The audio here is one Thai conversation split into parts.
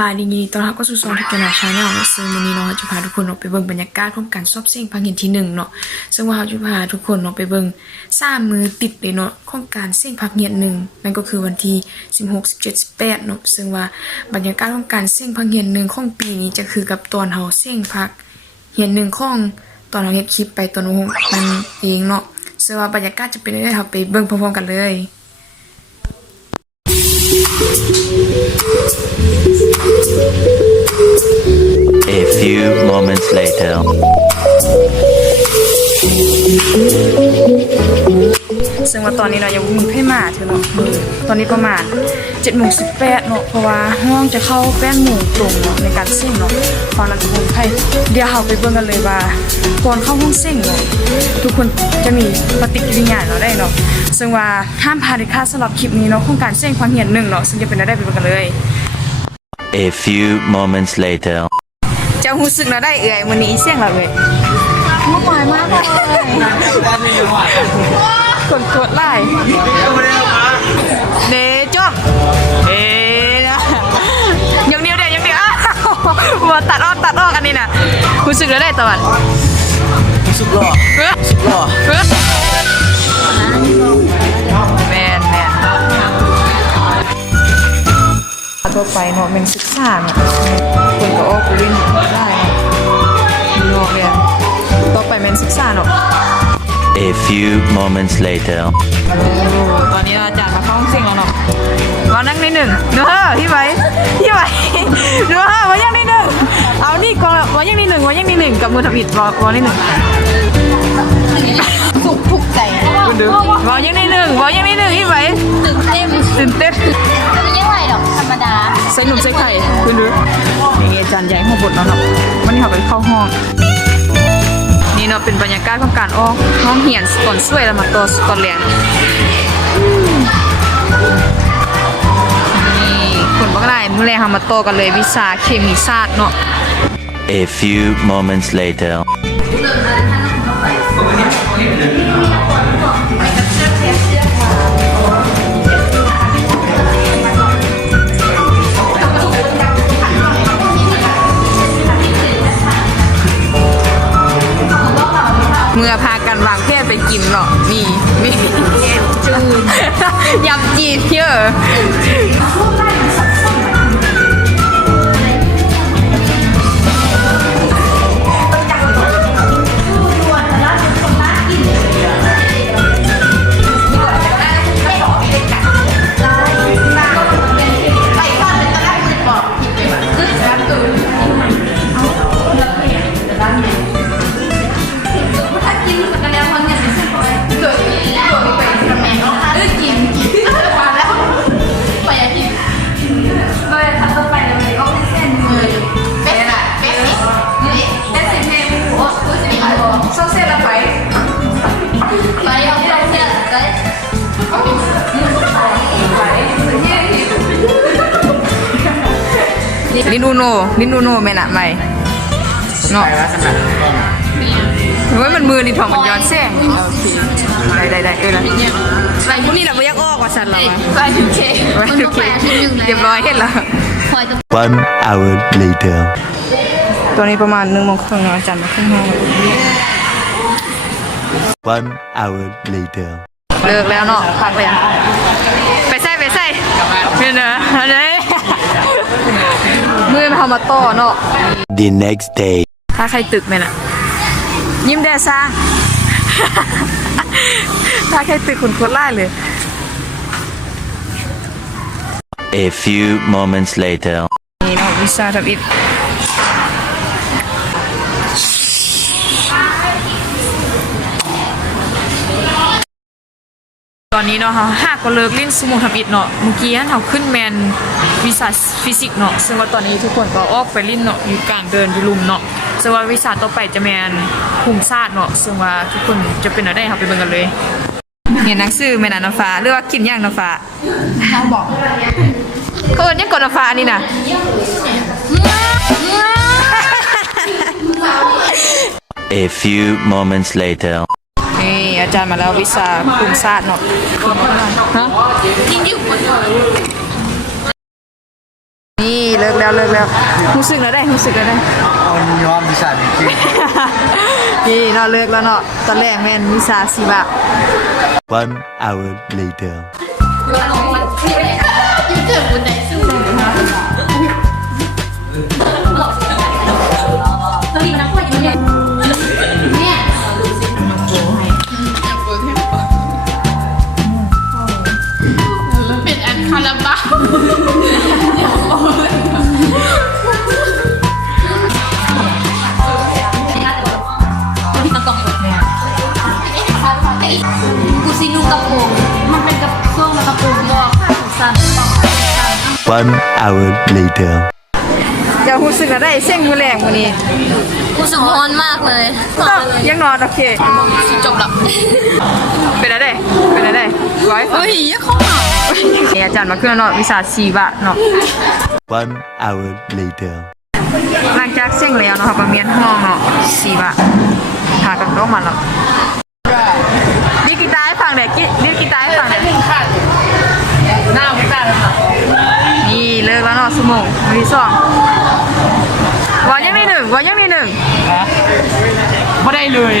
บายดีตอนรับก็สู่ซองที่กนาชาแนลเนาะซึ่งวันนี้เนาะจะพาทุกคนเนาะไปเบิ่งบรรยากาศของการสอบเสียงพังเห็นที่1เนาะซึ่งว่าจะพาทุกคนเนาะไปเบิ่ง3มือติดเลยเนาะของการเสียงพักเหียน1นั่นก็คือวันที่16 17 18เนาะซึ่งว่าบรรยากาศของการเสียงพักเหียน1ของปีนี้จะคือกับตอนเฮาเสียงพักเหียน1ของตอนเฮาเฮ็ดคลิปไปตอนมันเองเนาะซึ่งว่าบรรยากาศจะเป็นยังไงเฮาไปเบิ่งพร้อมๆกันเลยA few moments later. ซึ่งว่าตอนนี้เรายังมือให้มาเถอะเนาะตอนนี้ประมาณ7:18เนาะเพราะว่าห้องจะเข้า8 โมงตรงเนาะในการเสี่ยงเนาะฟังแล้วทุกคนเดี๋ยวเราไปเบิ่งกันเลยว่าก่อนเข้าห้องเสี่ยงเนาะทุกคนจะมีปฏิกิริยาเนาะได้เนาะซึ่งว่าห้ามพลาดเด็ดขาดสำหรับคลิปนี้เนาะของการเสี่ยงความเหียน1เนาะซึ่งจะเป็นได้ไปเบิ่งกันเลย A few moments later. จะรู้สึกแล้วได้เอื่อยมื้อนี้เสี่ยงแล้วเว้ย มุ่งหมายมากเลย กดไล่เดจ้อมนะยังเดียวว่าตัดออกอันนี้น่ะรู้สึกแล้วได้ตอนรู้สึกหล่อแมนต่อไปเนาะเป็นศึกษาเนาะคนก็ออกไปเล่นได้เนาะเรียนต่อไปเป็นศึกษาเนาะ A few moments later. ตอนนี้อาจารย์มาเข้าห้องเสียงแล้วเนาะมานั่งใน1เนอะพี่ไว้เนอะมายังใน1เอานี่ก่อนมายังใน1กับมือทำอิดมาใน1สุขทุกใจ คุณดูมายังใน1พี่ไว้ตื่นเต้น ไม่ยังไงหรอกธรรมดา ใส่หนุ่มใส่ไข่คุณดูนี่อาจารย์ใหญ่หัวบดเนาะวันนี้เขาไปเข้าห้องนี่เนาะเป็นบรรยากาศของการออกห้องเหียนก่อนสวยแล้วมาตัวตอนแรกนี่คนบักได้มื้อแรกเฮามาโตกันเลยวิชาเคมีศาสตร์เนาะ A few moments later. เมื่อพากันวางแผนไปกินเนาะมีจืดยำจีนเยอะลินอูโนแม่น่ะไม่เนาะเฮ้ยมันมือนี่ถ่อมมันย้อนแสงได้ละไปพวกนี้เราไม่อยากออกว่าฉันหรอไปถึงเคเรียบร้อยเห็นแล้ว 1 hour later. ตอนนี้ประมาณ1 โมงครึ่งอาจารย์มาขึ้นห้อง 1 hour later. เลิกแล้วเนาะพักเลยไปใส่เนี่ยนะมือมาทำมาต่อเนาะ The next day. ถ้าใครตึกไหมน่ะยิ้มแดซ่าถ้าใครตึกคุณโคตรไล่เลย A few moments later. นี่เนาะวิชาทำอิฐตอนนี้เนาะเขาหากก็เลิกเล่นสมุนทำอิฐเนาะเมื่อกี้เขาขึ้นแมนวิชาฟิสิกส์เนาะซึ่งว่าตอนนี้ทุกคนก็ออกไปเล่นเนาะอยู่กลางเดินอยู่ลุมเนาะซึ่งว่าวิชาต่อไปจะแมนภูมิศาสตร์เนาะซึ่งว่าทุกคนจะเป็นอะไรครับไปเบิ่งกันเลยเนี่ยหนังสือแม่น่ะน้ำฟ้าหรือว่ากินย่างน้ำฟ้าเขาบอกเขาเอิ้นยังกดน้ำฟ้านี่น่ะ A few moments later. นี่อาจารย์มาแล้ววิชาภูมิศาสตร์เนาะฮะ นี่เลิกแล้วรู้สึกแล้วได้ เอายอมวิชาจริง นี่เราเลิกแล้วเนาะตอนแรกแม่นวิชาสิบะ 1 hour later. เป็นอันคาราบาวกูซีนูกระโปรงมันเป็นกระช่วงกระโปรงบอกค่ะสั้น 1 hour later. อย่ารู้สึกแล้วได้เส้นมือแรงวันนี้ กูสึกร้อนมากเลย ยังนอนโอเค จบละ เป็นอะไรร้อย เฮ้ยยังเข้ามา นี่อาจารย์มาขึ้นเนาะวิชาสีบะเนาะ 1 hour later. หลังจากเส้นแล้วเนาะค่ะประเมียนห้องเนาะสีบะหากันต้องมาแล้วดิกีตาร์ให้ฟังเด็กดิกีตาร์ให้ฟังเด็กหน้าไม่ได้แล้วค่ะนี่เลิกแล้วเนาะสมองวันที่สองวันยังมีหนึ่ง ไม่ได้เลย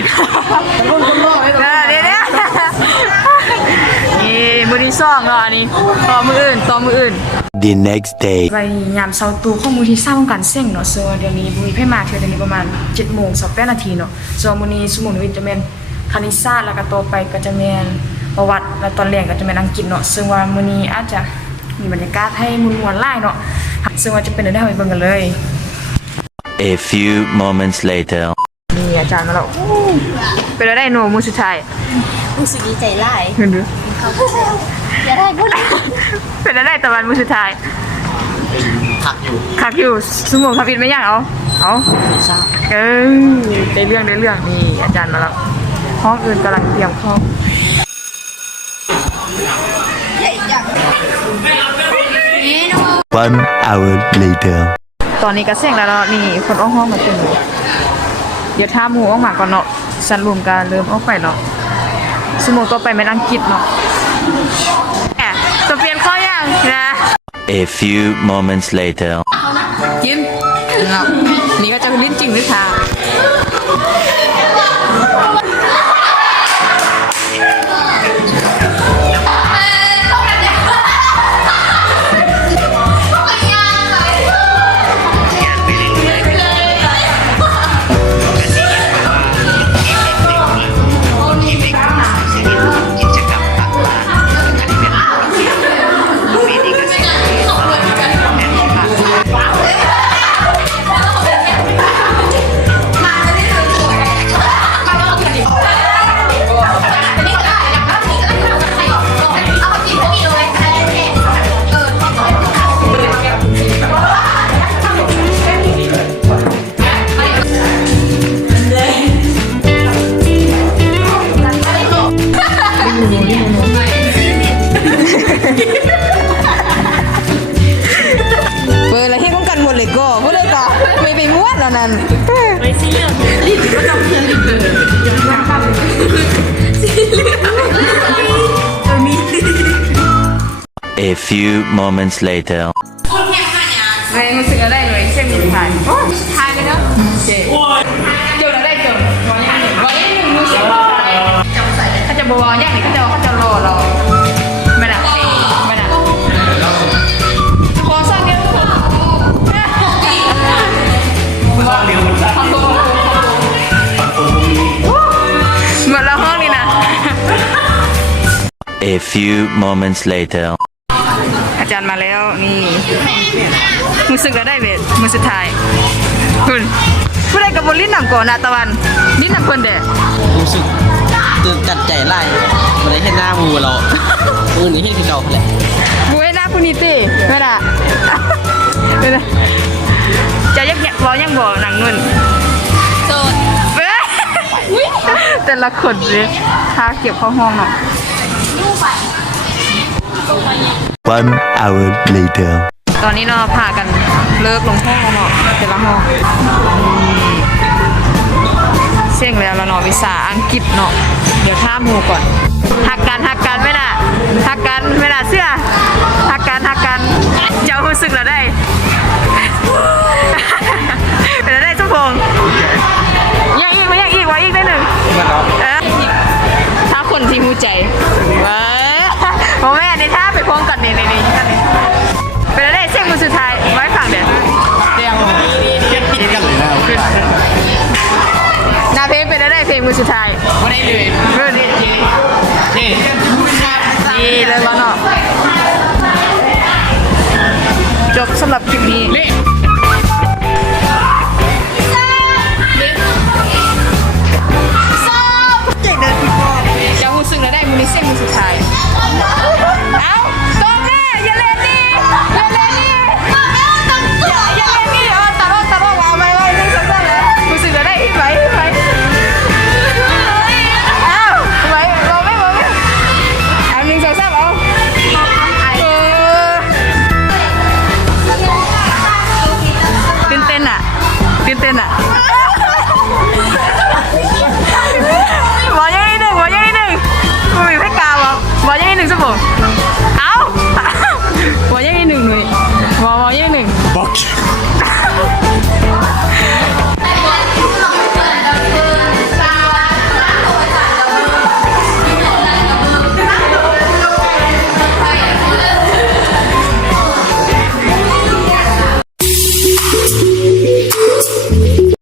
เดี๋ยวนี่มือที่สองเนาะอันนี้ต่อมืออื่น The next day. ไปยามเช้าตู่ข้อมูลที่สร้างการเสี่ยงเนาะเซอร์เดี๋ยวนี้บุยเพ่มาเดี๋ยวนี้ประมาณ7:28 น.เนาะส่วนมื้อนี้สมุนวิทย์จะเป็นคณิตศาสตร์แล้วก็ต่อไปก็จะเป็นประวัติแล้วตอนแรกก็จะเป็นอังกฤษเนาะซึ่งว่ามื้อนี้อาจจะมีบรรยากาศให้มวลๆหลายเนาะซึ่งว่าจะเป็นได้ไปเบิ่งกันเลย A few moments later. นี่อาจารย์มาแล้วเป็นได้หนูมื้อสุดท้าย รู้สึกดีใจไล่ เห็นดู อย่าได้พูด เป็นได้ตะวันมื้อสุดท้าย คักอยู่สมองทับอินไม่ยากเอาได้เรื่องนี่อาจารย์มาแล้วห้องอื่นกำลังเตรียมข้อ 1 hour later. ตอนนี้ก็เสียงแล้วเนาะนี่คนออกห้องมาเต็มเลยเดี๋ยวถ้าหมูออกมาก่อนเนาะสันรวมกันเริ่มออกไปเนาะสมองต่อไปเป็นอังกฤษเนาะจะเปลี่ยนข้อยังนะ A few moments later. จิ้มนี่ก็จะลิ้นจริงหรือคะเปิดอะไรที่ป้องกันหมดเลยก็พูดเลยต่อไม่ไปม้วนแล้วนั่น A few moments later. ไม่รู้สึกอะไรเลยเช่นสุดท้ายสุดท้ายเลยเนาะเจ๋เจ้าเราได้เจ้าวันนี้รู้สึกถ้าจะบอกอย่างนี้เขาจะรอเราไม่ได้ขอสักเดียวหมดแล้วห้องนี้นะ A few moments later. อาจารย์มาแล้วนี่รู้สึกแล้วได้เวทมือสุดท้ายคุณผู้ใดกับบนลิ้นหนังก่อนนะตะวันลิ้นหนังคนเด็ก รู้สึกตื่นตัดใจไล่ไม่ได้เห็นหน้ามูเรานี่เห็นที่เราแหละ บุ้ยหน้าคุณนิติไม่ล่ะไม่ล่ะจะยักบอกยังบอกหนังนุ่น โจทย์ แต่ละคนเลยถ้าเก็บเข้าห้องเนาะ 1 hour later. ตอนนี้เนาะพากันเลิกลงห้องเนาะแต่ละห้องเสี่ยงแล้วเนาะวิชาอังกฤษเนาะเดี๋ยวท่าหมูก่อนหักกันไม่น่ะหักกันไม่น่ะเสื้อหักกันเจ้ารู้สึกแล้วได้ เป็นอะไรสมพงษ์ยังอีกว่าอีกได้หนึ่งถ้าคนที่หูใจโอ้แม่ในท่าไปพร้อมกันนี่กันนี่เป็นอะไรเสียงมือสุดท้ายไว้ฟังเดี๋ยวนาเพลงเป็นอะไรเพลงมือสุดท้ายไม่ได้เลย